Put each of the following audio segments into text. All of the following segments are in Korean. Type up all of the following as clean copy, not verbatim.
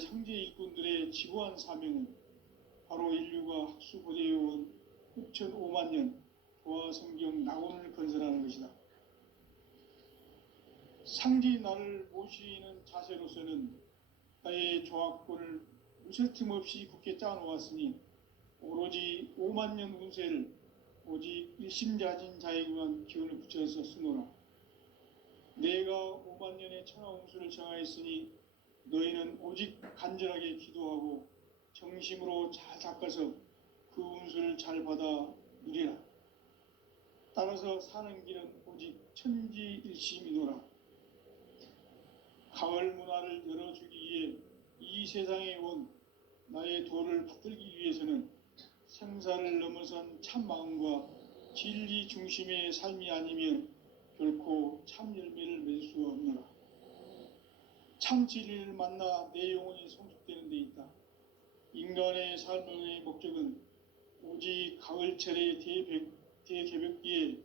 상제 일꾼들의 지고한 사명은 바로 인류가 학수고대해온 6,5만 년 도화 성경 낙원을 건설하는 것이다. 상제의 나를 모시는 자세로서는 나의 조합권을 무쇠 틈 없이 굳게 짜놓았으니 오로지 5만 년 운세를 오직 일심자진 자에게만 기운을 붙여서 쓰노라. 내가 5만 년의 천하 운수를 정하였으니 너희는 오직 간절하게 기도하고 정심으로 잘 닦아서 그 운수를 잘 받아 누리라. 따라서 사는 길은 오직 천지일심이노라. 가을 문화를 열어주기 위해 이 세상에 온 나의 도를 받들기 위해서는 생사를 넘어선 참 마음과 진리 중심의 삶이 아니면 결코 참 열매를 맺을 수 없노라. 참 진리를 만나 내 영혼이 성숙되는 데 있다. 인간의 삶의 목적은 오직 가을철의 대개벽기에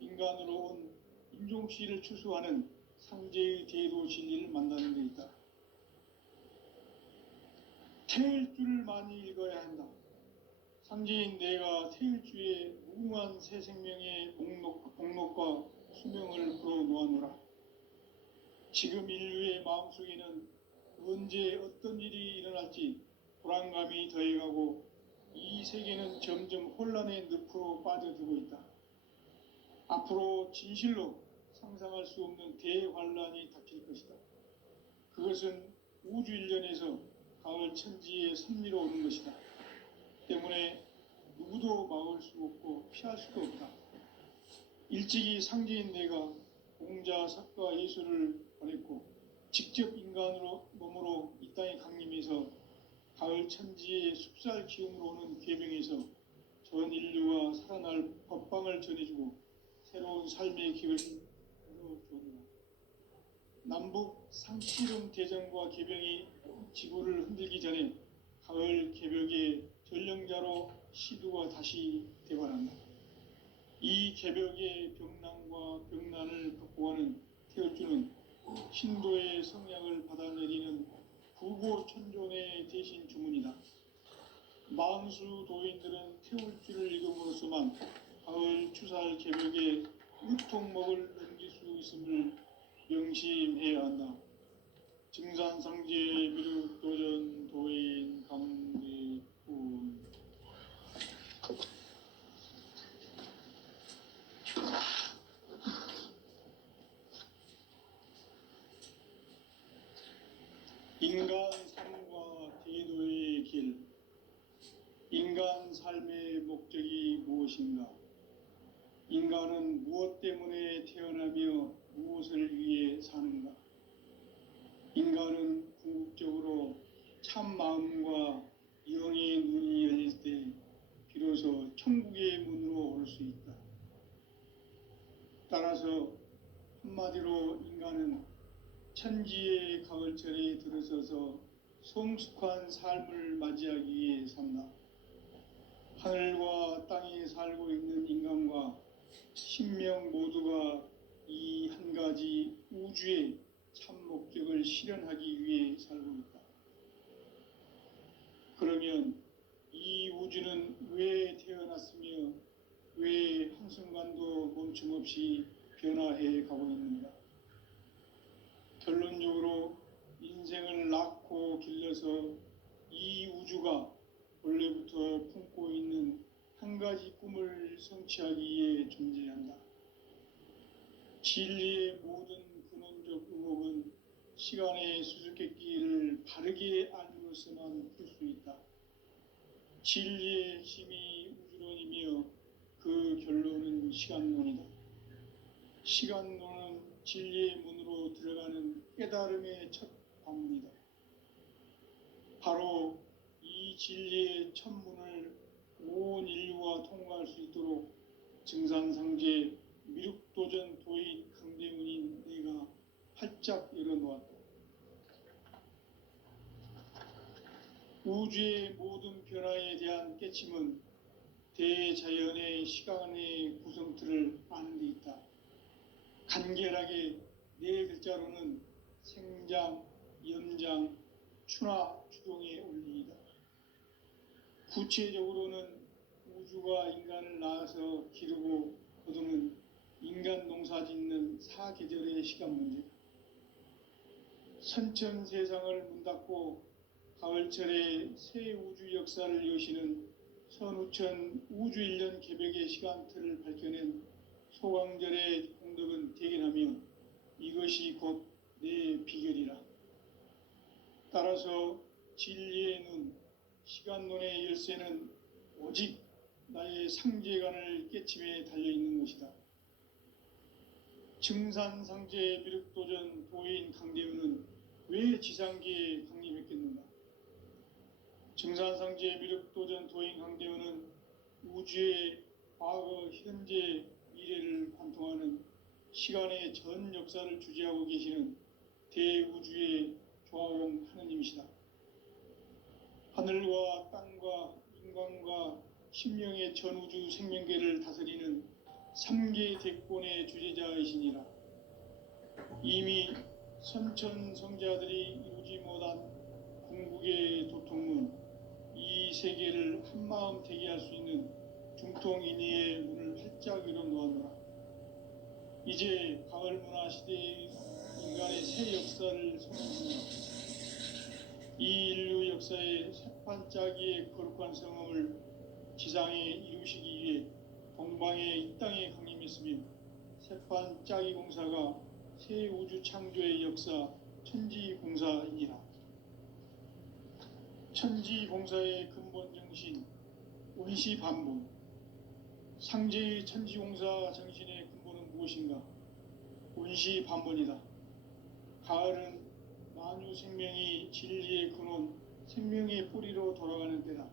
인간으로 온 인종씨를 추수하는 상제의 대도 진리를 만나는 데 있다. 태일주를 많이 읽어야 한다. 상제인 내가 태일주의 무궁한 새 생명의 목록과 수명을 풀어놓아노라. 지금 인류의 마음속에는 언제 어떤 일이 일어날지 불안감이 더해가고 이 세계는 점점 혼란의 늪으로 빠져들고 있다. 앞으로 진실로 상상할 수 없는 대환란이 닥칠 것이다. 그것은 우주 일련에서 가을 천지의 섭리로 오는 것이다. 때문에 누구도 막을 수 없고 피할 수도 없다. 일찍이 상제인 내가 공자, 석가, 예수를 보냈고 직접 인간으로 몸으로 이 땅에 강림해서 가을 천지의 숲살 기운으로 오는 계명에서 전 인류가 살아날 법방을 전해주고 새로운 삶의 기회를 열어주었노라. 남북 상씨름 대전과 개병이 지구를 흔들기 전에 가을 개벽의 전령자로 시두가 다시 대발한다. 이 개벽의 병난과 병난을 극복하는 태을주는 신도의 성량을 받아내리는 부고천존의 대신 주문이다. 만수 도인들은 태울주를 읽음으로써만 가을 추살 개벽에 유통목을 넘길 수 있음을 명심해야 한다. 증산상제 미륵도전 도인 강대군. 인간 삶과 대도의 길. 인간 삶의 목적이 무엇인가? 인간은 무엇 때문에 태어나며 무엇을 위해 사는가? 인간은 궁극적으로 참 마음과 영의 눈이 열릴 때 비로소 천국의 문으로 올 수 있다. 따라서 한마디로 인간은 천지의 가을철에 들어서서 성숙한 삶을 맞이하기 위해 산다. 하늘과 땅에 살고 있는 인간과 신명 모두가 이 한 가지 우주의 참 목적을 실현하기 위해 살고 있다. 그러면 이 우주는 왜 태어났으며 왜 한순간도 멈춤없이 변화해 가고 있는가? 결론적으로 인생을 낳고 길러서 이 우주가 원래부터 품고 있는 한 가지 꿈을 성취하기 위해 존재한다. 진리의 모든 근원적 의혹은 시간의 수수께끼를 바르게 알므로서만 풀 수 있다. 진리의 핵심이 우주론이며 그 결론은 시간론이다. 시간론은 진리의 문으로 들어가는 깨달음의 첫 방문이다. 바로 이 진리의 첫 문을 온 인류가 통과할 수 있도록 증산상제 미륵도전 도인 강대문인 내가 활짝 열어놓았다. 우주의 모든 변화에 대한 깨침은 대자연의 시간의 구성틀을 아는 데 있다. 간결하게 네 글자로는 생장, 연장, 추나 추종에 올리이다. 구체적으로는 우주가 인간을 낳아서 기르고 거두는 인간 농사 짓는 사계절의 시간 문제, 선천 세상을 문 닫고 가을철에 새 우주 역사를 여시는 선우천 우주일년 개벽의 시간틀을 밝혀낸 소강절의 공덕은 대견하며 이것이 곧 내 비결이라. 따라서 진리의 눈, 시간론의 열쇠는 오직 나의 상제관을 깨침에 달려있는 것이다. 증산상제 미륵도전 도인 강대우는 왜 지상계에 강림했겠는가? 증산상제 미륵도전 도인 강대우는 우주의 과거, 현재, 미래를 관통하는 시간의 전 역사를 주재하고 계시는 대우주의 조화공 하느님이시다. 하늘과 땅과 인간과 신명의 전우주 생명계를 다스리는 3계 대권의 주재자이시니라. 이미 선천성자들이 이루지 못한 궁극의 도통문, 이 세계를 한마음 대기할 수 있는 중통인의의 문을 활짝 열어놓았노라. 이제 가을 문화 시대의 인간의 새 역사를 선언합니다. 이 인류 역사의 새판짜기의 거룩한 성험을 지상에 이루시기 위해 동방의 이 땅에 강림했으며 새판짜기 공사가 새 우주 창조의 역사 천지공사이니라. 천지공사의 근본 정신 원시반본, 상제의 천지공사 정신의 근본은 무엇인가? 원시반본이다. 가을은 만유 생명이 진리의 근원, 생명의 뿌리로 돌아가는 때다.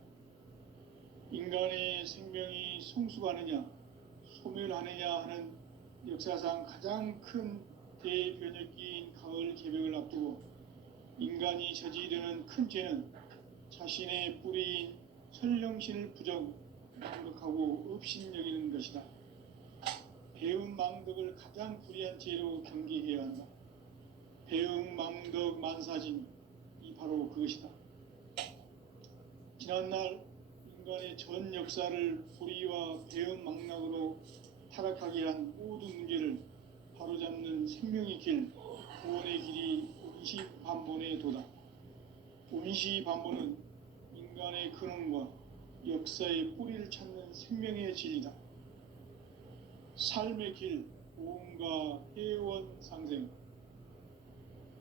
인간의 생명이 성숙하느냐, 소멸하느냐 하는 역사상 가장 큰 대변혁기인 가을 개벽을 앞두고 인간이 저지르는 큰 죄는 자신의 뿌리인 설령신을 망덕하고 업신여기는 것이다. 배움 망덕을 가장 불의한 죄로 경계해야 한다. 배움 망덕 만사진, 이 바로 그것이다. 지난날 인간의 전 역사를 불의와 배움 망락으로 타락하게 한 모든 문제를 바로잡는 생명의 길, 구원의 길이 원시반본의 도다. 원시반본은 인간의 근원과 역사의 뿌리를 찾는 생명의 진리다. 삶의 길, 보험과 회원 상생.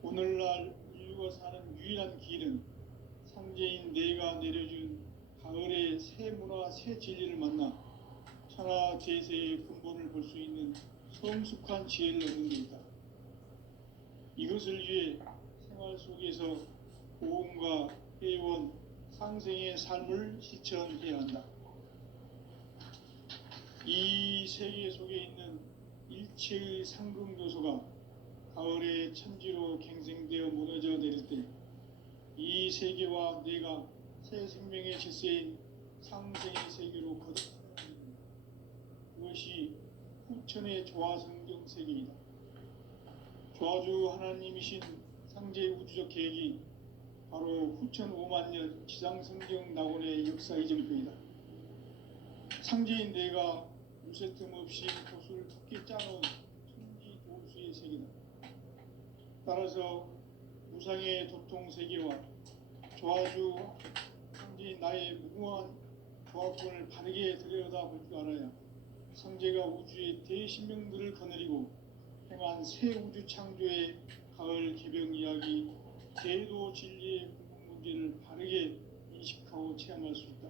오늘날 인류가 사는 유일한 길은 상제인 내가 내려준 가을의 새 문화, 새 진리를 만나 천하 제세의 근본을 볼 수 있는 성숙한 지혜를 얻는 데이다. 이것을 위해 생활 속에서 보험과 회원, 상생의 삶을 실천해야 한다. 이 세계 속에 있는 일체의 상금교소가 가을의 천지로 갱생되어 무너져 내릴 때 이 세계와 내가 새 생명의 질서인 상생의 세계로 거듭나는 그것이 후천의 조화성경 세계이다. 조화주 하나님이신 상제 우주적 계획이 바로 후천 5만 년 지상성경 낙원의 역사 이전표이다. 상제인 내가 무쇠 틈 없이 도수를 두께 짜놓은 천지 도수의 세계다. 따라서 무상의 도통 세계와 조화주 상제인 나의 무궁한 조화권을 바르게 들여다볼 줄 알아야 상제가 우주의 대신명들을 거느리고 행한 새 우주 창조의 가을 개벽 이야기, 제도 진리의 궁극 문제를 바르게 인식하고 체험할 수 있다.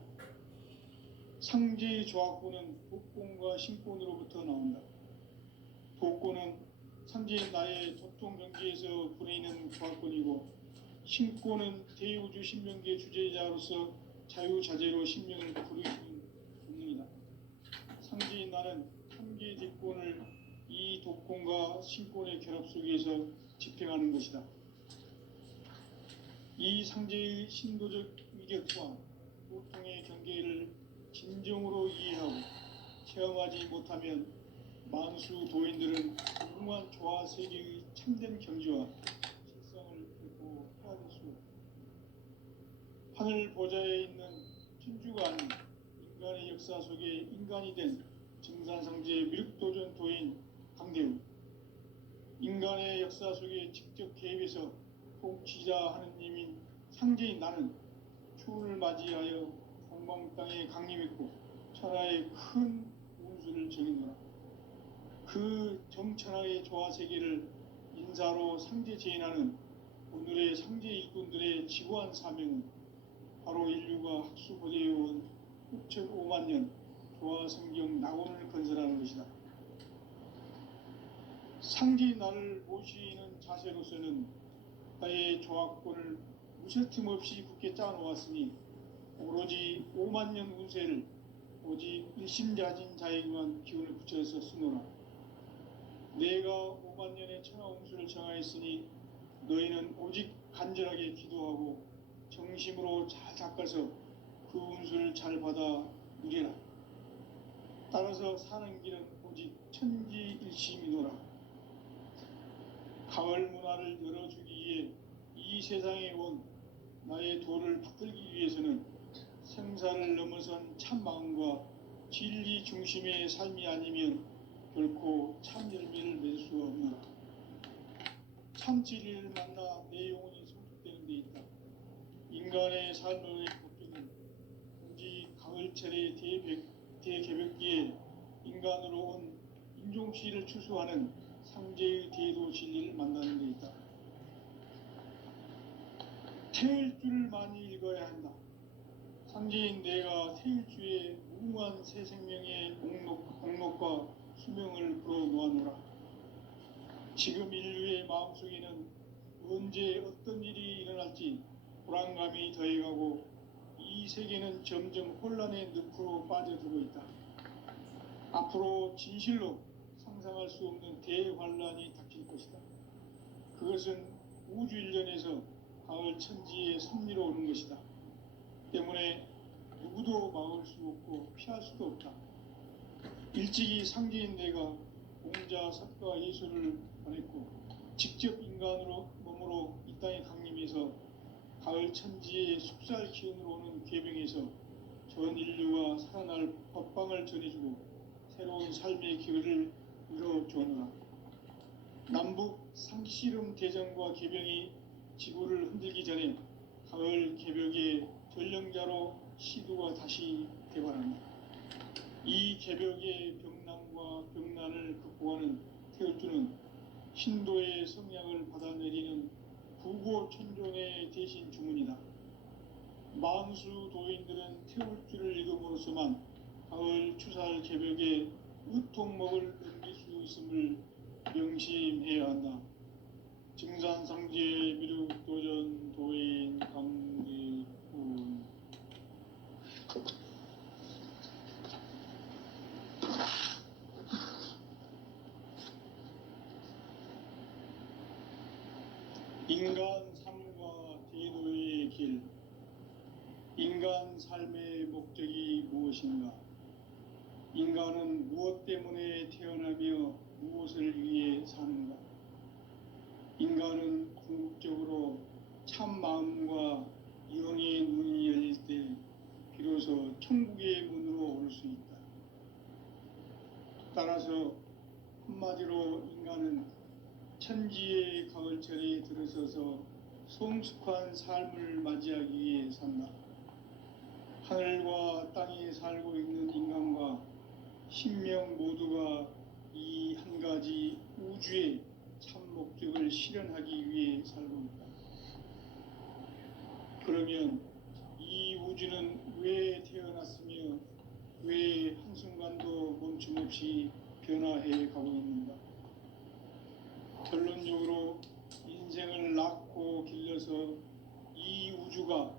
상제의 조화권은 복권과 신권으로부터 나온다. 복권은 상제의 나의 도통 경계에서 부내는 조화권이고, 신권은 대우주 신명계 주제자로서 자유자재로 신명을 부르시는 본능이다. 상제인 나는 3개 대권을 이 독권과 신권의 결합 속에서 집행하는 것이다. 이 상제의 신도적 위격과 보통의 경계를 진정으로 이해하고 체험하지 못하면 만수 도인들은 무궁한 조화 세계의 참된 경지와 실성을 결코 헤아릴 수 없다. 하늘 보좌에 있는 천주가 아닌 인간의 역사 속에 인간이 된 증산상제의 미륵도전도인 강대우, 인간의 역사 속에 직접 개입해서 통치자 하느님인 상제인 나는 추운을 맞이하여 동방 땅에 강림했고 천하의 큰 운수를 정했노라. 그 정천하의 조화 세계를 인사로 상제 제인하는 오늘의 상제 일꾼들의 지고한 사명은 바로 인류가 학수고대해온 6,5만 년 조화 성경 낙원을 건설하는 것이다. 상제 나를 모시는 자세로서는 나의 조합권을 무쇠틈 없이 굳게 짜놓았으니 오로지 5만 년 운세를 오직 일심자진 자에게만 기운을 붙여서 쓰노라. 내가 5만 년의 천하 운수를 정하였으니 너희는 오직 간절하게 기도하고 정심으로 잘 닦아서 그 운수를 잘 받아 누리라. 따라서 사는 길은 오직 천지일심이노라. 가을 문화를 열어주기 위해 이 세상에 온 나의 도를 붙들기 위해서는 생사를 넘어선 참 마음과 진리 중심의 삶이 아니면 결코 참 열매를 맺을 수 없노라. 참 진리를 만나 내 영혼이 성숙되는 데 있다. 인간의 삶의 법칙은 오직 가을철의 대개벽기에 인간으로 온 인종시를 추수하는 상제의 대도 진리를 만나는 데 있다. 태일주를 많이 읽어야 한다. 상제인 내가 태일주의 무궁한 새 생명의 목록과 수명을 풀어놓아노라. 지금 인류의 마음속에는 언제 어떤 일이 일어날지 불안감이 더해가고 이 세계는 점점 혼란의 늪으로 빠져들고 있다. 앞으로 진실로 상상할 수 없는 대환란이 닥칠 것이다. 그것은 우주 일련에서 가을 천지의 섭리로 오는 것이다. 때문에 누구도 막을 수 없고 피할 수도 없다. 일찍이 상제인 내가 공자, 석가, 예수를 보냈고 직접 인간으로 몸으로 이 땅에 강림해서 가을 천지의 숙살 기운으로 오는 계명에서 전 인류가 살아날 법방을 전해주고 새로운 삶의 기회를 이뤄주노라. 남북 상씨름 대전과 계병이 지구를 흔들기 전에 가을 개벽의 전령자로 시도가 다시 개발한다. 이 개벽의 병난과 병난을 극복하는 태울주는 신도의 성향을 받아내리는 부고천존의 대신 주문이다. 만수 도인들은 태울주를 읽음으로써만 가을 추살 개벽의 의통목을 넘길 수 있음을 명심해야 한다. 증산상제 미륵도전 도인 강대훈. 인간 삶과 대도의 길. 인간 삶의 목적이 무엇인가? 인간은 무엇 때문에 태어나며 무엇을 위해 사는가? 인간은 궁극적으로 참 마음과 영의 문이 열릴 때 비로소 천국의 문으로 올 수 있다. 따라서 한마디로 인간은 천지의 가을철에 들어서서 성숙한 삶을 맞이하기 위해 산다. 하늘과 땅에 살고 있는 인간과 신명 모두가 이 한 가지 우주의 참 목적을 실현하기 위해 살고 있다. 그러면 이 우주는 왜 태어났으며 왜 한순간도 멈춤없이 변화해 가고 있는가? 결론적으로 인생을 낳고 길러서 이 우주가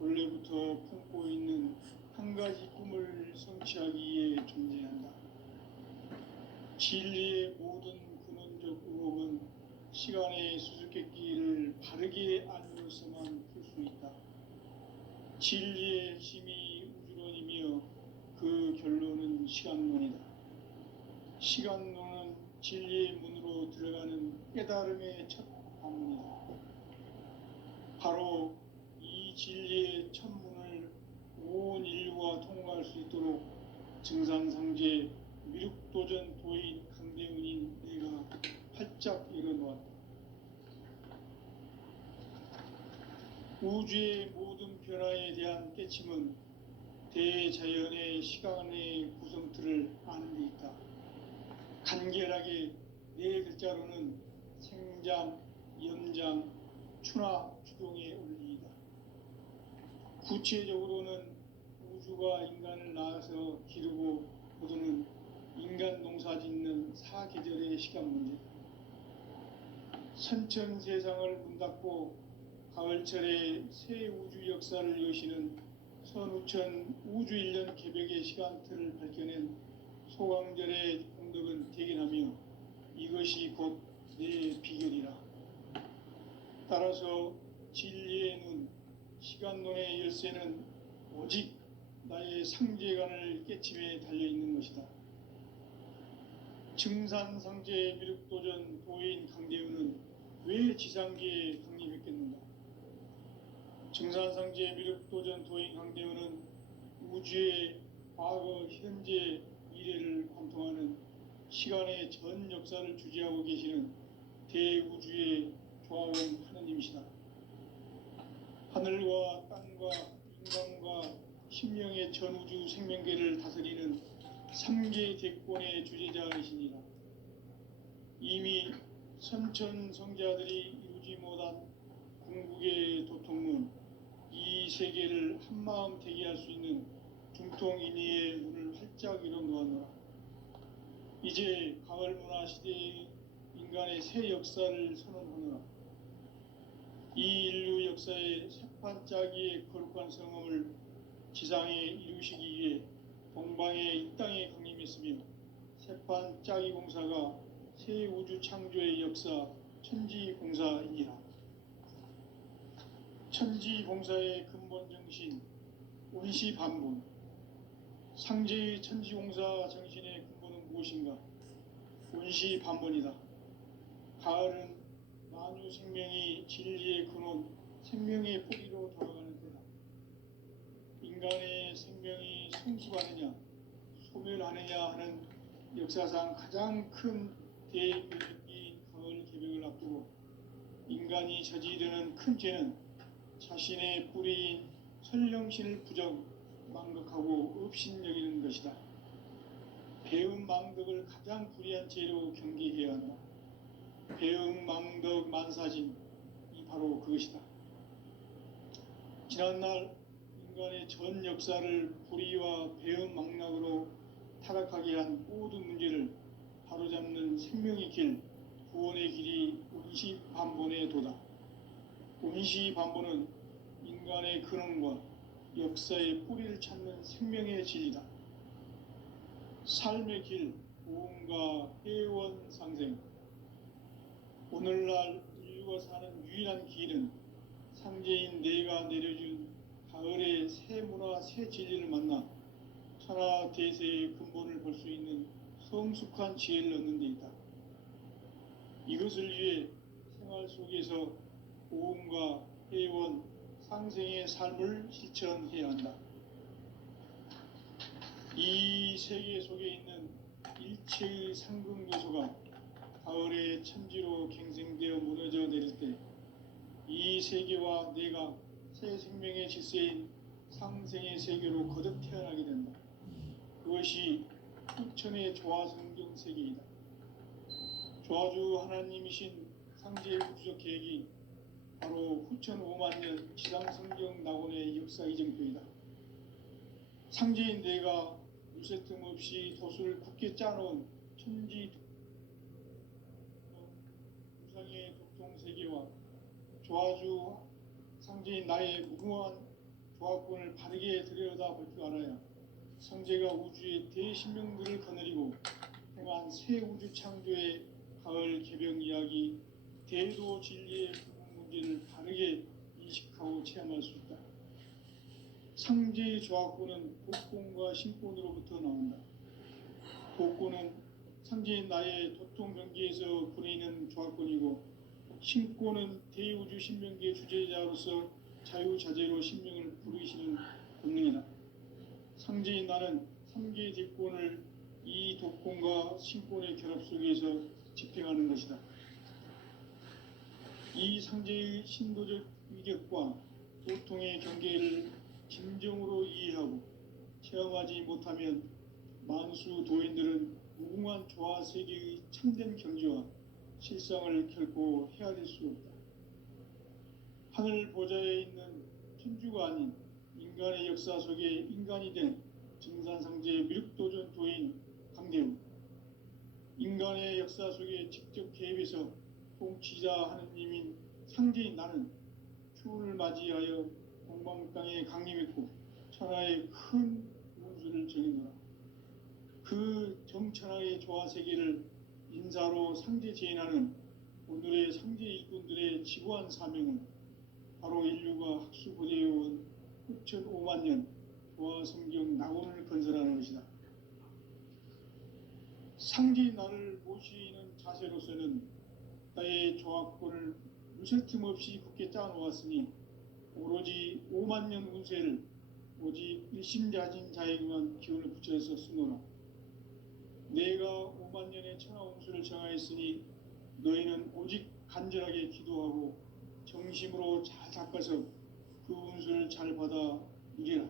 원래부터 품고 있는 한 가지 꿈을 성취하기 위해 존재한다. 진리의 모든 근원적 의혹은 시간의 수수께끼를 바르게 알므로서만 풀 수 있다. 진리의 핵심이 우주론이며 그 결론은 시간론이다. 시간론은 진리의 문으로 들어가는 깨달음의 첫 방문이다. 바로 이 진리의 우주의 천문을 온 인류가 통과할 수 있도록 증산상제 미륵도전 도인 강대훈인 내가 활짝 열어놓았다. 우주의 모든 변화에 대한 깨침은 대자연의 시간의 구성틀을 아는 데 있다. 간결하게 네 글자로는 생장, 연장, 추나 추동의 원리이다. 구체적으로는 우주가 인간을 낳아서 기르고 거두는 인간 농사 짓는 사계절의 시간 문제, 선천 세상을 문 닫고 가을철에 새 우주 역사를 여시는 선우천 우주 1년 개벽의 시간틀을 밝혀낸 소강절의 공덕은 대견하며 이것이 곧 내 비결이라. 따라서 진리의 눈, 시간론의 열쇠는 오직 나의 상제관을 깨침에 달려있는 것이다. 증산상제 미륵도전 도인 강대훈은 왜 지상계에 강림했겠는가? 증산상제 미륵도전 도인 강대훈은 우주의 과거, 현재, 미래를 관통하는 시간의 전 역사를 주재하고 계시는 대우주의 조화원 하느님이시다. 하늘과 땅과 인간과 심령의 전우주 생명계를 다스리는 삼계 대권의 주재자이시니라. 이미 선천 성자들이 이루지 못한 궁극의 도통문, 이 세계를 한마음 되게 할 수 있는 중통인의의 문을 활짝 열어놓았노라. 이제 가을 문화 시대의 인간의 새 역사를 선언하노라. 이 인류 역사의 새판짜기의 거룩한 성험을 지상에 이루시기 위해 동방의 이 땅에 강림했으며 새판짜기 공사가 새 우주 창조의 역사 천지공사이니라. 천지공사의 근본 정신 온시반분, 상제의 천지공사 정신의 근본은 무엇인가? 온시반분이다. 가을은 만유 생명이 진리의 근원, 생명의 뿌리로 돌아가는 때다. 인간의 생명이 성숙하느냐, 소멸하느냐 하는 역사상 가장 큰 대변혁기인 가을 개벽을 앞두고 인간이 저지르는 큰 죄는 자신의 뿌리인 선령신을 부정, 망극하고 업신여기는 것이다. 배음 망덕을 가장 불의한 죄로 경계해야 한다. 배음 망덕 만사진, 이 바로 그것이다. 지난날 인간의 전 역사를 불의와 배음 망락으로 타락하게 한 모든 문제를 바로잡는 생명의 길, 구원의 길이 온시반본의 도다. 온시반본은 인간의 근원과 역사의 뿌리를 찾는 생명의 진리다. 삶의 길, 보험과 회원 상생. 오늘날 인류가 사는 유일한 길은 상제인 내가 내려준 가을의 새 문화, 새 진리를 만나 천하 대세의 근본을 볼 수 있는 성숙한 지혜를 얻는 데 있다. 이것을 위해 생활 속에서 보험과 회원, 상생의 삶을 실천해야 한다. 이 세계 속에 있는 일체의 상극 요소가 가을의 천지로 갱생되어 무너져 내릴 때 이 세계와 내가 새 생명의 질서인 상생의 세계로 거듭 태어나게 된다. 그것이 후천의 조화성경 세계이다. 조화주 하나님이신 상제의 우주적 계획이 바로 후천 5만년 지상성경 낙원의 역사 이정표이다. 상제인 내가 물새 틈 없이 도수를 굳게 짜놓은 천지 우상의 독통세계와 조화주 상제인 나의 무궁한 조화권을 바르게 들여다볼 줄 알아야 상제가 우주의 대신명들을 거느리고 행한 새 우주 창조의 가을 개벽 이야기, 대도 진리의 문제를 바르게 인식하고 체험할 수 있다. 상제의 조화권은 복권과 신권으로부터 나온다. 복권은 상제인 나의 도통 경계에서 부리는 조화권이고, 신권은 대우주 신명기의 주제자로서 자유자재로 신명을 부르시는 본능이다. 상제인 나는 3개 대권을 이 독권과 신권의 결합 속에서 집행하는 것이다. 이 상제의 신도적 위격과 도통의 경계를 진정으로 이해하고 체험하지 못하면 만수 도인들은 무궁한 조화 세계의 참된 경지와 실상을 결코 헤아릴 수 없다. 하늘 보좌에 있는 천주가 아닌 인간의 역사 속에 인간이 된 증산상제 미륵도전 도인 강대우, 인간의 역사 속에 직접 개입해서 통치자 하느님인 상제인 나는 추운을 맞이하여 동방 땅에 강림했고 천하의 큰 운수를 정했노라. 그 정천하의 조화세계를 인사로 상제 제인하는 오늘의 상제 일꾼들의 지구한 사명은 바로 인류가 학수고대해온 6,500만 년 조화성경 낙원을 건설하는 것이다. 상제인 나를 모시는 자세로서는 나의 조화권을 무쇠 틈 없이 굳게 짜놓았으니 오로지 5만 년 운세를 오직 일심자진 자에게만 기운을 붙여서 쓰노라. 내가 5만 년의 천하 운수를 정하였으니 너희는 오직 간절하게 기도하고 정심으로 잘 닦아서 그 운수를 잘 받아 누리라.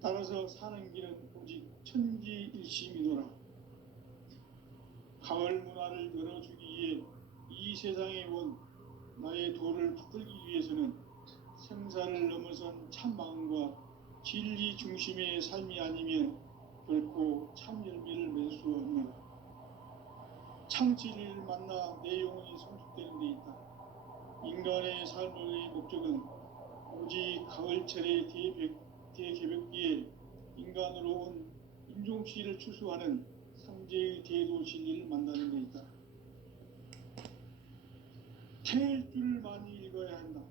따라서 사는 길은 오직 천지일심이노라. 가을 문화를 열어주기 위해 이 세상에 온 나의 도를 붙들기 위해서는 생사를 넘어선 참 마음과 진리 중심의 삶이 아니면 결코 참 열매를 맺을 수 없노라. 참지를 만나 내 영혼이 성숙되는 데 있다. 인간의 삶의 목적은 오직 가을철의 대개벽기에 인간으로 온 인종시를 추수하는 상제의 대도 진리를 만나는 데 있다. 태일 줄을 많이 읽어야 한다.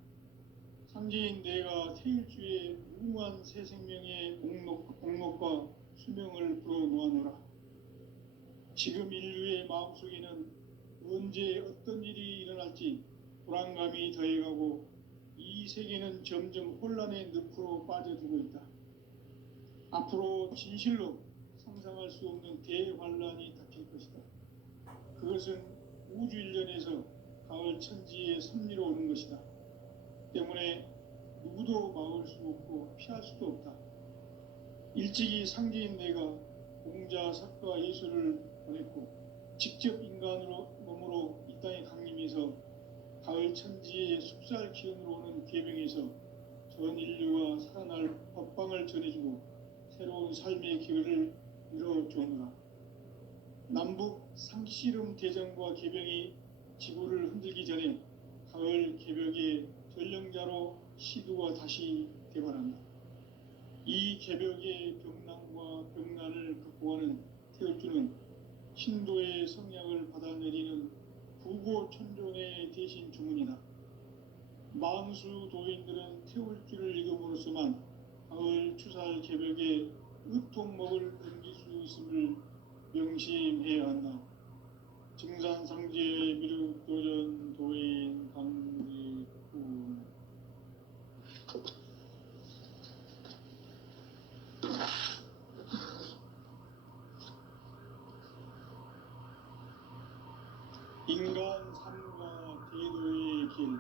상제인 내가 태일주의 무궁한 새 생명의 공목과 수명을 불어놓아노라. 지금 인류의 마음속에는 언제 어떤 일이 일어날지 불안감이 더해가고 이 세계는 점점 혼란의 늪으로 빠져들고 있다. 앞으로 진실로 상상할 수 없는 대환란이 닥칠 것이다. 그것은 우주 일련에서 가을 천지의 섭리로 오는 것이다. 때문에 누구도 막을 수 없고 피할 수도 없다. 일찍이 상제인 내가 공자, 석가, 예수를 보냈고 직접 인간으로 몸으로 이 땅에 강림해서 가을 천지의 숙살 기운으로 오는 계명에서 전 인류가 살아날 법방을 전해주고 새로운 삶의 기회를 이뤄주노라. 남북 상씨름 대전과 개병이 지구를 흔들기 전에 가을 개벽의 전령자로 시두가 다시 개발한다. 이 개벽의 병난과 병난을 극복하는 태울주는 신도의 성량을 받아내리는 구고천존의 대신 주문이다. 만수 도인들은 태울주를 읽음으로써만 가을 추살 개벽의 의통목을 넘길 수 있음을 명심해야 한다. 증산상제 미륵도전 도인 강지훈. 인간 삶과 대도의 길.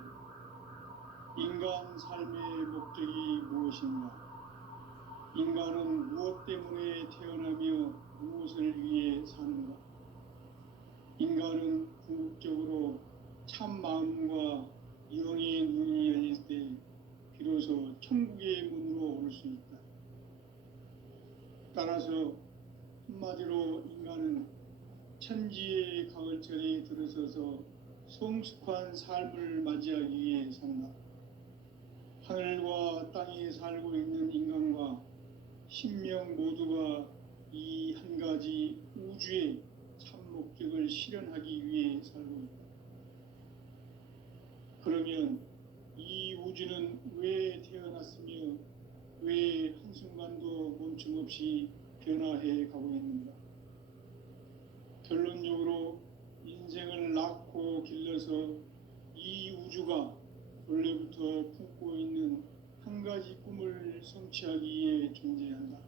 인간 삶의 목적이 무엇인가? 인간은 무엇 때문에 태어나며 무엇을 위해 사는가? 인간은 궁극적으로 참 마음과 영의 눈이 열릴 때 비로소 천국의 문으로 올 수 있다. 따라서 한마디로 인간은 천지의 가을철에 들어서서 성숙한 삶을 맞이하기 위해 산다. 하늘과 땅에 살고 있는 인간과 신명 모두가 이 한 가지 우주의 참 목적을 실현하기 위해 살고 있다. 그러면 이 우주는 왜 태어났으며 왜 한순간도 멈춤 없이 변화해 가고 있는가? 결론적으로 인생을 낳고 길러서 이 우주가 본래부터 품고 있는 한 가지 꿈을 성취하기 위해 존재한다.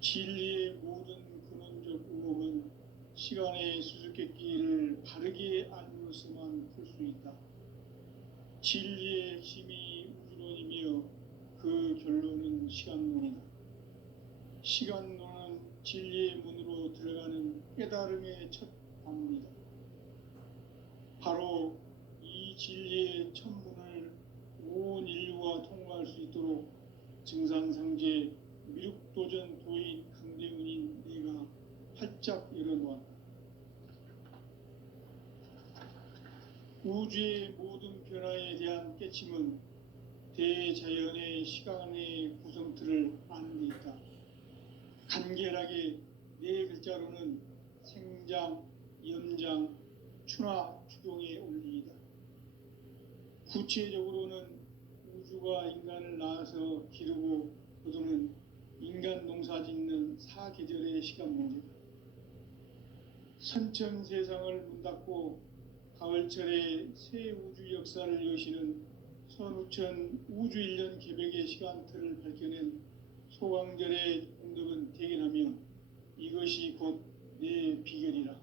진리의 모든 근원적 의혹은 시간의 수수께끼를 바르게 알므로서만 풀 수 있다. 진리의 핵심이 우주론이며 그 결론은 시간론이다. 시간론은 진리의 문으로 들어가는 깨달음의 첫 방문이다. 바로 이 진리의 첫 문을 온 인류가 통과할 수 있도록 증산상제 미륵도전 도인 강대훈인 내가 활짝 열어놓았다. 우주의 모든 변화에 대한 깨침은 대자연의 시간의 구성틀을 아는 데 있다. 간결하게 네 글자로는 생장, 염장, 추나 추동의 원리이다. 구체적으로는 우주가 인간을 낳아서 기르고 거두는 인간 농사 짓는 사계절의 시간 문제다. 선천 세상을 문 닫고 가을철에 새 우주 역사를 여시는 선우천 우주 1년 개백의 시간틀을 밝혀낸 소강절의 공덕은 대견하며 이것이 곧 내 비결이라.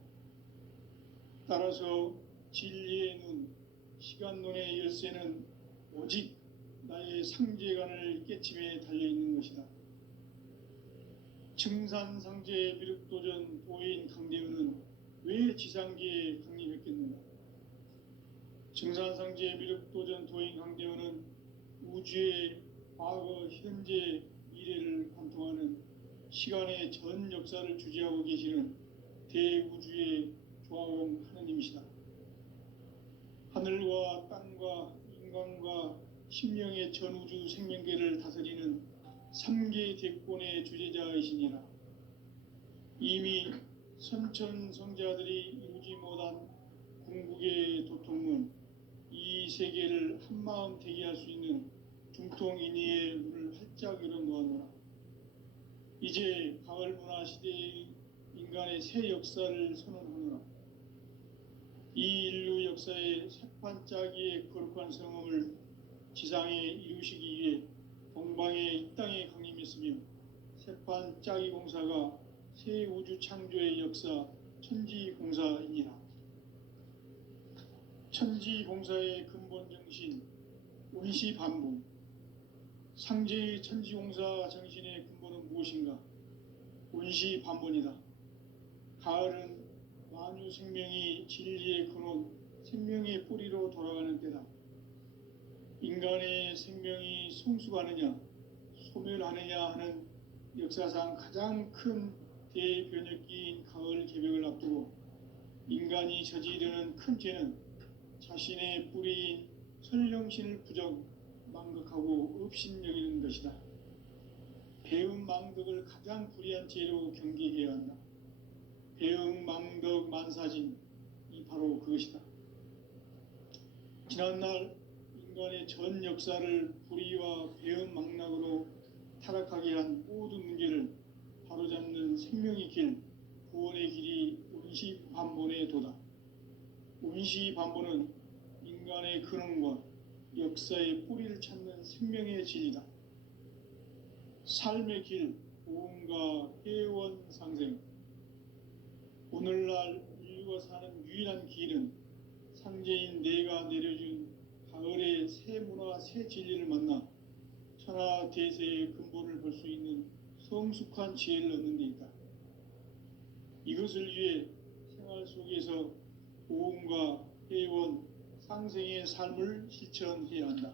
따라서 진리의 눈, 시간론의 열쇠는 오직 나의 상제관을 깨침에 달려있는 것이다. 증산상제 미륵도전 도인 강대훈은 왜 지상계에 강림했겠는가? 증산상제 미륵도전 도인 강대훈은 우주의 과거, 현재, 미래를 관통하는 시간의 전 역사를 주재하고 계시는 대우주의 조화원 하느님이시다. 하늘과 땅과 인간과 심령의 전우주 생명계를 다스리는 3계 대권의 주재자이시니라. 이미 선천성자들이 이루지 못한 궁극의 도통문, 이 세계를 한마음 되게 할 수 있는 중통인의의 문을 활짝 열어놓았노라. 이제 가을 문화 시대의 인간의 새 역사를 선언하노라. 이 인류 역사의 새판짜기의 거룩한 성음을 지상에 이루시기 위해 동방의 이 땅에 강림했으며 새판짜기 공사가 새 우주 창조의 역사 천지공사이니라. 천지공사의 근본 정신 운시반복. 상제의 천지공사 정신의 근본은 무엇인가? 운시반복이다. 가을은 만유 생명이 진리의 근원, 생명의 뿌리로 돌아가는 때다. 인간의 생명이 성숙하느냐, 소멸하느냐 하는 역사상 가장 큰 대변혁기인 가을 개벽을 앞두고 인간이 저지르는 큰 죄는 자신의 뿌리인 설령신을 부정, 망극하고 업신여기는 것이다. 배음 망덕을 가장 불의한 죄로 경계해야 한다. 배음 망덕 만사진, 이 바로 그것이다. 지난날 인간의 전 역사를 불의와 배음 망락으로 타락하게 한 모든 문제를 바로잡는 생명의 길, 구원의 길이 운시반본의 도다. 운시반본은 인간의 근원과 역사의 뿌리를 찾는 생명의 진리다. 삶의 길, 보험과 회원 상생. 오늘날 인류가 사는 유일한 길은 상제인 내가 내려준 가을의 새 문화, 새 진리를 만나 천하 대세의 근본을 볼 수 있는 성숙한 지혜를 얻는 데 있다. 이것을 위해 생활 속에서 보험과 회원, 상생의 삶을 실천해야 한다.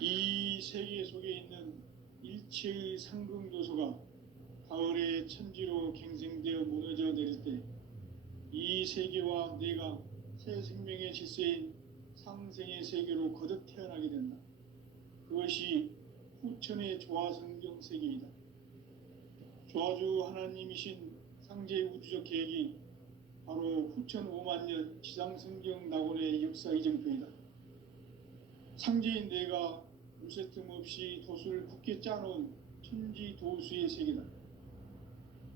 이 세계 속에 있는 일체의 상승도소가 가을의 천지로 갱생되어 무너져 내릴 때 이 세계와 내가 새 생명의 질서인 상생의 세계로 거듭 태어나게 된다. 그것이 후천의 조화성경 세계이다. 조화주 하나님이신 상제 우주적 계획이 바로 후천 5만 년 지상성경 낙원의 역사 이정표이다. 상제인 내가 물새 틈 없이 도수를 굳게 짜놓은 천지 도수의 세계다.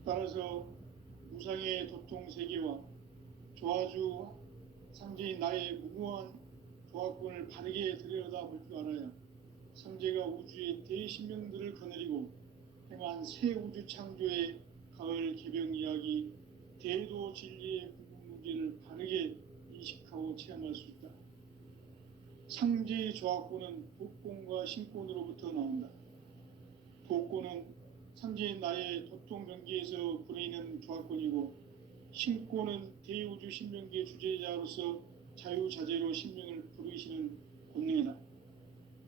따라서 무상의 도통 세계와 조화주 상제인 나의 무궁한 조합권을 바르게 들여다볼 줄 알아야 상제가 우주의 대신명들을 거느리고 행한 새 우주 창조의 가을 개병 이야기, 대도 진리의 궁극문제를 바르게 인식하고 체험할 수 있다. 상제의 조합권은 독권과 신권으로부터 나온다. 독권은 상제인 나의 도통병기에서 부리는 조합권이고, 신권은 대우주 신명기의 주제자로서 자유자재로 신명을 부르시는 권능이다.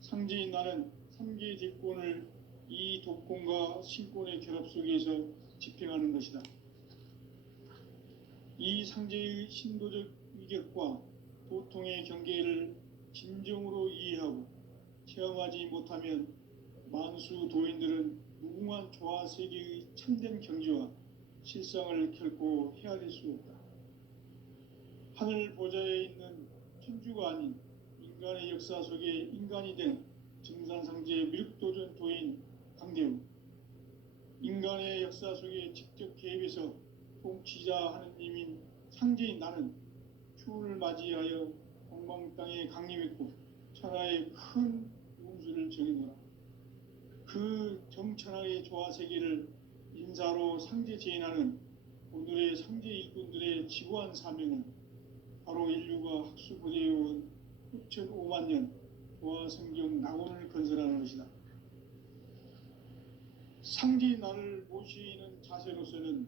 상제인 나는 3개의 대권을 이 독권과 신권의 결합 속에서 집행하는 것이다. 이 상제의 신도적 위격과 도통의 경계를 진정으로 이해하고 체험하지 못하면 만수 도인들은 무궁한 조화 세계의 참된 경지와 실상을 결코 헤아릴 수 없다. 하늘 보좌에 있는 천주가 아닌 인간의 역사 속에 인간이 된 증산상제의 미륵도전 도인 강대우, 인간의 역사 속에 직접 개입해서 통치자 하느님인 상제인 나는 추운을 맞이하여 동방 땅에 강림했고 천하의 큰 운수를 정해놓아 그 정천하의 조화 세계를 인사로 상제 제인하는 오늘의 상제 일꾼들의 지구한 사명은 바로 인류가 학수고대해온 6,500만 년 조화 성경 낙원을 건설하는 것이다. 상제인 나를 모시는 자세로서는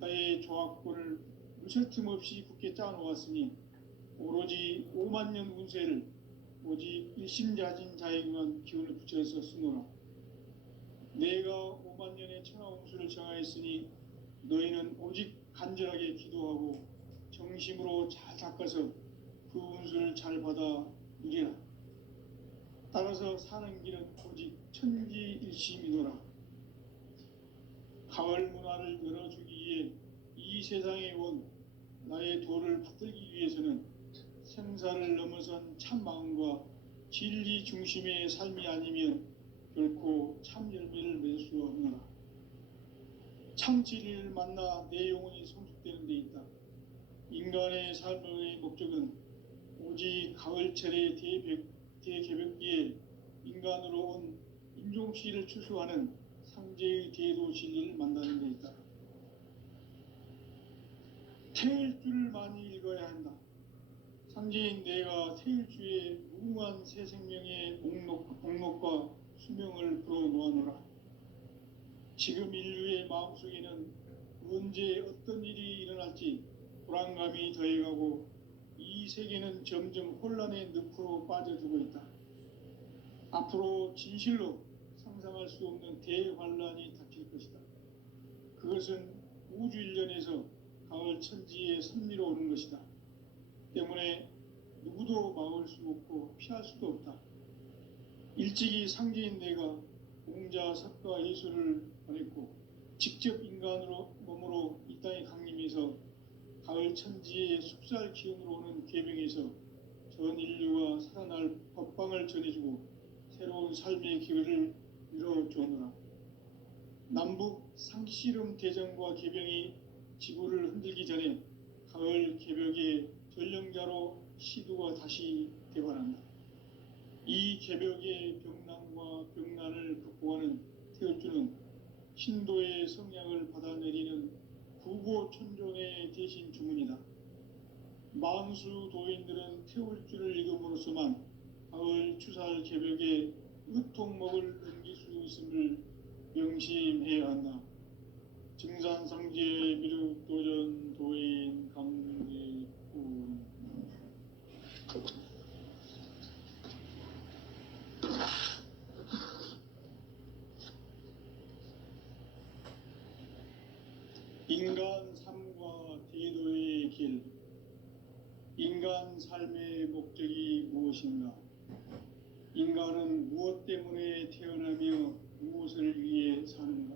나의 조합권을 무쇠 틈 없이 굳게 짜놓았으니 오로지 5만 년 운세를 오직 일심자진 자에게만 기운을 붙여서 쓰노라. 내가 5만 년의 천하 운수를 정하였으니 너희는 오직 간절하게 기도하고 정심으로 잘 닦아서 그 운수를 잘 받아 누리라. 따라서 사는 길은 오직 천지일심이노라. 가을 문화를 열어주기 위해 이 세상에 온 나의 도를 받들기 위해서는 생사를 넘어선 참 마음과 진리 중심의 삶이 아니면 결코 참 열매를 맺을 수 없노라. 참 진리를 만나 내 영혼이 성숙되는 데 있다. 인간의 삶의 목적은 오직 가을철의 대개벽기에 인간으로 온 인종씨를 추수하는 상제의 대도 진리를 만나는 데 있다. 태일주를 많이 읽어야 한다. 상제인 내가 태일주의 무궁한 새 생명의 목록과 수명을 풀어놓아노라. 지금 인류의 마음속에는 언제 어떤 일이 일어날지 불안감이 더해가고 이 세계는 점점 혼란의 늪으로 빠져들고 있다. 앞으로 진실로 상상할 수 없는 대환란이 닥칠 것이다. 그것은 우주 일련에서 가을 천지의 섭리로 오는 것이다. 때문에 누구도 막을 수 없고 피할 수도 없다. 일찍이 상제인 내가 공자, 석가, 예수를 보냈고 직접 인간으로 몸으로 이 땅에 강림해서 가을 천지의 숲살 기운으로 오는 계명에서 전 인류가 살아날 법방을 전해주고 새로운 삶의 기회를 이뤄주오노라. 남북 상씨름 대전과 개병이 지구를 흔들기 전에 가을 개벽의 전령자로 시두가 다시 개발한다. 이 개벽의 병난과 병난을 극복하는 태울주는 신도의 성향을 받아내리는 구고천종의 대신 주문이다. 만수 도인들은 태울주를 읽음으로써만 가을 추살 개벽의 의통목을 넘길 수 있음을 명심해야 한다. 증산상제 미륵도전 도인 강대훈. 인간 삶과 대도의 길. 인간 삶의 목적이 무엇인가? 인간은 무엇 때문에 태어나며 무엇을 위해 사는가?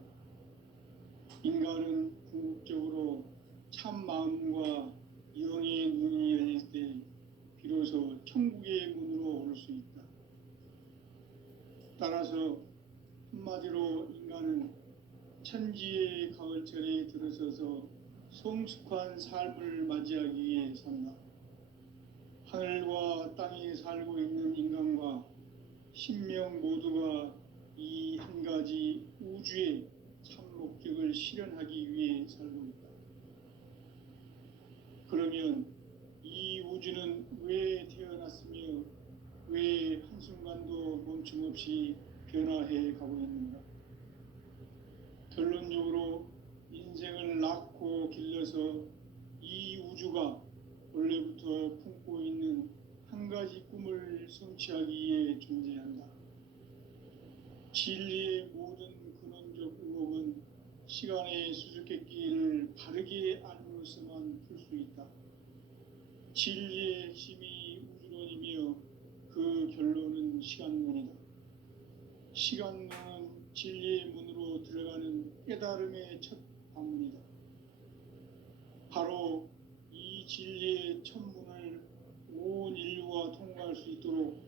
인간은 궁극적으로 참 마음과 영의 눈이 열릴 때 비로소 천국의 문으로 올 수 있다. 따라서 한마디로 인간은 천지의 가을철에 들어서서 성숙한 삶을 맞이하기 위해 산다. 하늘과 땅에 살고 있는 인간과 신명 모두가 이 한 가지 우주의 참 목적을 실현하기 위해 살고 있다. 그러면 이 우주는 왜 태어났으며 왜 한순간도 멈춤없이 변화해 가고 있는가? 결론적으로 인생을 낳고 길러서 이 우주가 원래부터 품고 있는 한 가지 꿈을 성취하기 위해 존재한다. 진리의 모든 근원적 의혹은 시간의 수수께끼를 바르게 알므로서만 풀 수 있다. 진리의 핵심이 우주론이며 그 결론은 시간론이다. 시간론은 진리의 문으로 들어가는 깨달음의 첫 방문이다. 바로 이 진리의 첫 문을 온 인류가 통과할 수 있도록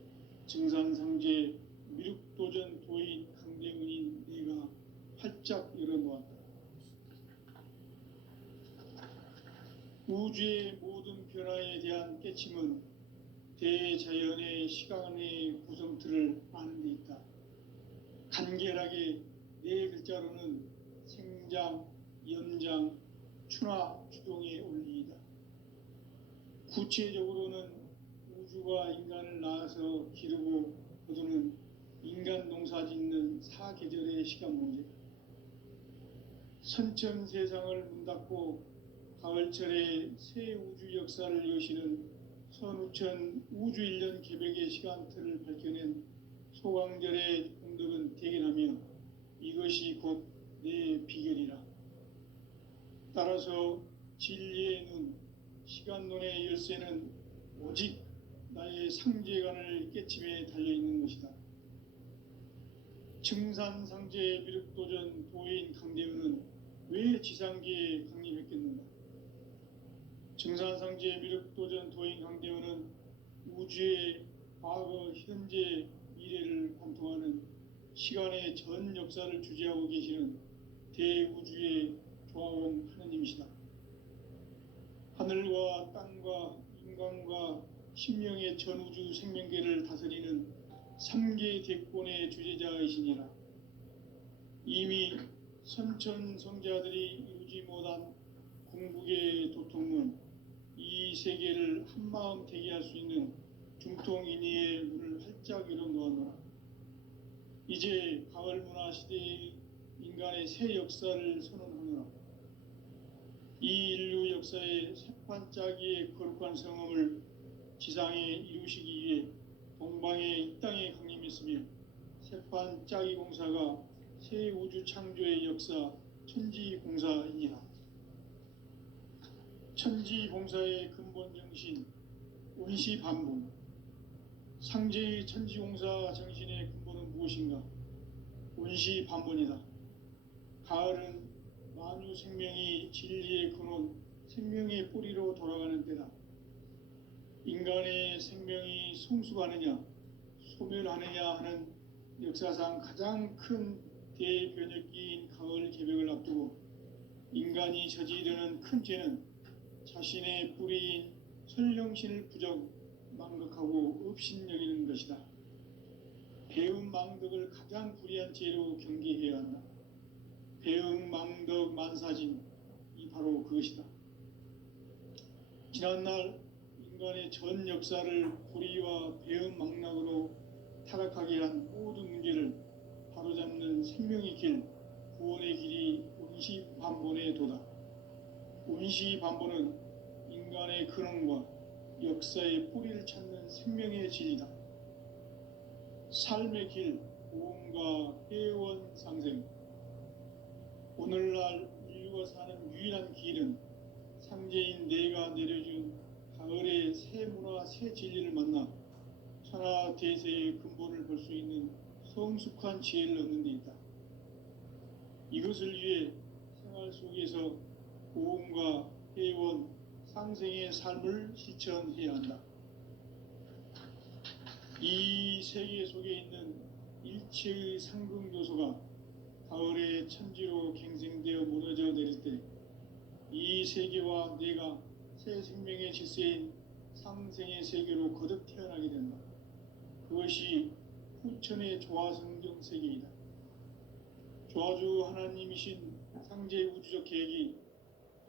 증산상제 미륵도전 도인 강대문인 내가 활짝 열어놓았다. 우주의 모든 변화에 대한 깨침은 대자연의 시간의 구성틀을 아는 데 있다. 간결하게 네 글자로는 생장, 연장, 추나 추동의 원리이다. 구체적으로는 우주가 인간을 낳아서 기르고 거두는 인간 농사 짓는 사계절의 시간 문제, 선천 세상을 문 닫고 가을철에 새 우주 역사를 여시는 선우천 우주 1년 개백의 시간틀을 밝혀낸 소강절의 공덕은 대견하며 이것이 곧 내 비결이라. 따라서 진리의 눈, 시간론의 열쇠는 오직 나의 상제관을 깨침에 달려있는 것이다. 증산상제 미륵도전 도인 강대은은 왜 지상계에 강림했겠는가? 증산상제 미륵도전 도인 강대은은 우주의 과거, 현재, 미래를 관통하는 시간의 전 역사를 주재하고 계시는 대우주의 조화원 하느님이시다. 하늘과 땅과 인간과 신명의 전우주 생명계를 다스리는 3계 대권의 주재자이시니라. 이미 선천성자들이 이루지 못한 궁극의 도통은 이 세계를 한마음 되게 할 수 있는 중통인의의 문을 활짝 열어놓았노라. 이제 가을문화 시대의 인간의 새 역사를 선언하노라. 이 인류 역사의 새판짜기의 거룩한 성음을 지상에 이루시기 위해 동방의 이 땅에 강림했으며 새판짜기 공사가 새 우주 창조의 역사 천지공사이니라. 천지공사의 근본 정신 운시반분, 상제의 천지공사 정신의 근본은 무엇인가? 운시반분이다. 가을은 만유 생명이 진리의 근원, 생명의 뿌리로 돌아가는 때다. 인간의 생명이 성숙하느냐, 소멸하느냐 하는 역사상 가장 큰 대변혁기인 가을 개벽을 앞두고 인간이 저지르는 큰 죄는 자신의 뿌리인 설령신을 부정, 망극하고 업신여기는 것이다. 배움 망덕을 가장 불의한 죄로 경계해야 한다. 배움 망덕 만사진, 이 바로 그것이다. 지난날 인간의 전 역사를 불의와 배움 망락으로 타락하게 한 모든 문제를 바로잡는 생명의 길, 구원의 길이 운시반본의 도다. 운시반본은 인간의 근원과 역사의 뿌리를 찾는 생명의 진리다. 삶의 길, 고음과 회원 상생. 오늘날 인류가 사는 유일한 길은 상제인 내가 내려준 가을의 새 문화, 새 진리를 만나 천하 대세의 근본을 볼 수 있는 성숙한 지혜를 얻는 데 있다. 이것을 위해 생활 속에서 고음과 회원, 상생의 삶을 실천해야 한다. 이 세계 속에 있는 일체의 상극 요소가 가을의 천지로 갱생되어 무너져 내릴 때 이 세계와 내가 새 생명의 질서인 상생의 세계로 거듭 태어나게 된다. 그것이 후천의 조화성경 세계이다. 조화주 하나님이신 상제 우주적 계획이